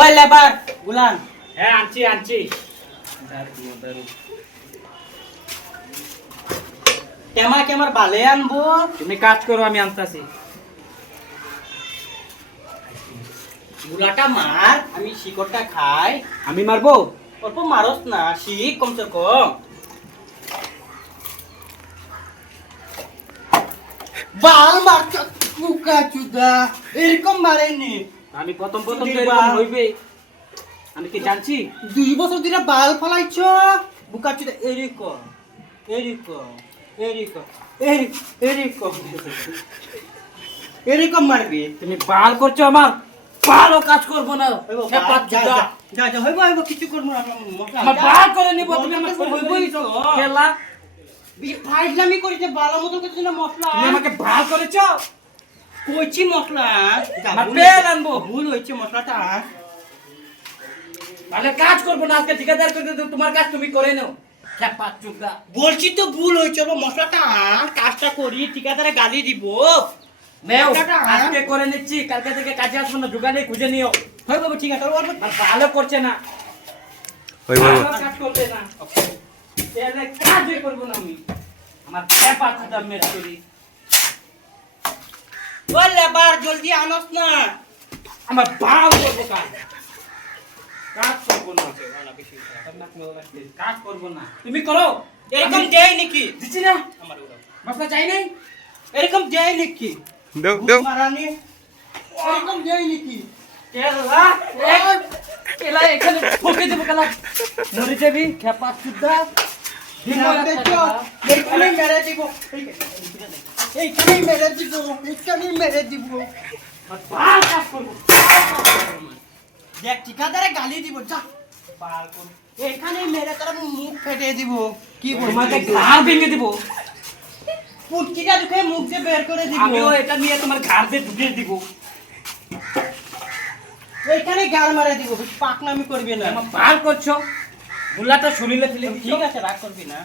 ওই লেবার গুলান। হ্যাঁ আনছি আনছি। কেমা কেমার বালে আনবো। তুমি কাজ করো আমি আনতাছি। গুলাটা মার, আমি শিকড়টা খাই। আমি মারবো? অল্প মারস না, শিক কমসে কম। বাল মারছ কুকা চুদা, এরকম মারেনি। আমি প্রথম প্রথম তো এরকম হইবে, আমি কি জানছি? 2 বছর ধরে বাল ফলাইছ বুকা চুদা, এরকম এরকম এরকম এরকম এরকম মারবি। তুমি বাল করছো আমার, বালও কাজ করবো না। যা যা হইব হইব, কিছু করবো না। আমার বাল করে নিব, তুমি আমার হইবই খেলা। ফাইজলামি করিতে বালা মতো কিছু না মশলা। তুমি আমাকে বাল করেছো? কইছি মশলা আমার পেন আনবো। ভুল হয়েছে মশলাটা। তাহলে কাজ করবো না আজকে, ঠিকাদার করে দেব, তোমার কাজ তুমি করে নাও। খেপা চুদা। বলছি তো ভুল হয়েছে, মশলাটা কাজটা করি, ঠিকাদারে গালি দিব। নেও আজকে করে নিচ্ছি, কালকে থেকে কাজে আসবো না, দোকানে খুঁজে নিও। হয় বাবু ঠিক আছে। আর ভালো করছে না, ভালো কাজ করবে না, তাহলে কাজই করবো না আমি। আমার খেপা চুদা মেরে করি। ওই লেবার জলদি আনস না। আমার বাল করবো কাজ, কাজ করবো না, কাজ করবো না। তুমি করো। এরকম দেয় নাকি? দিচ্ছি না, আমার ওরা মশলা চাই নাই। এরকম দেয় নাকি? দাও দাও। মারানি এরকম দেয় নাকি? কেলা কেলা এখানে ঠকে দেবো, কেলা মরে যাবি খেপা চুদা। এইখানে মেরে দিব, এইখানে মেরে দিব, এইখানে মেরে দিব। আর বাল কাজ করবো। দেখ ঠিকাদারে গালি দিব, যা পার কর। এখানে মেরে তারা মুখ ফেটে দিব। কি তোমাকে করবি? ঘাড় ভেঙে দিব। পুটকিটা ঢুকে মুখ দিয়ে বের করে দিব। আমিও এটা নিয়ে তোমার ঘাড় দিয়ে ঢুকিয়ে দিব। এইখানে গাল মারে দিব, পাকনামি করবি না। আমার বাল করছো, গুলাটা শুনিলে ফেলে ঠিক আছে, রাগ করবি না।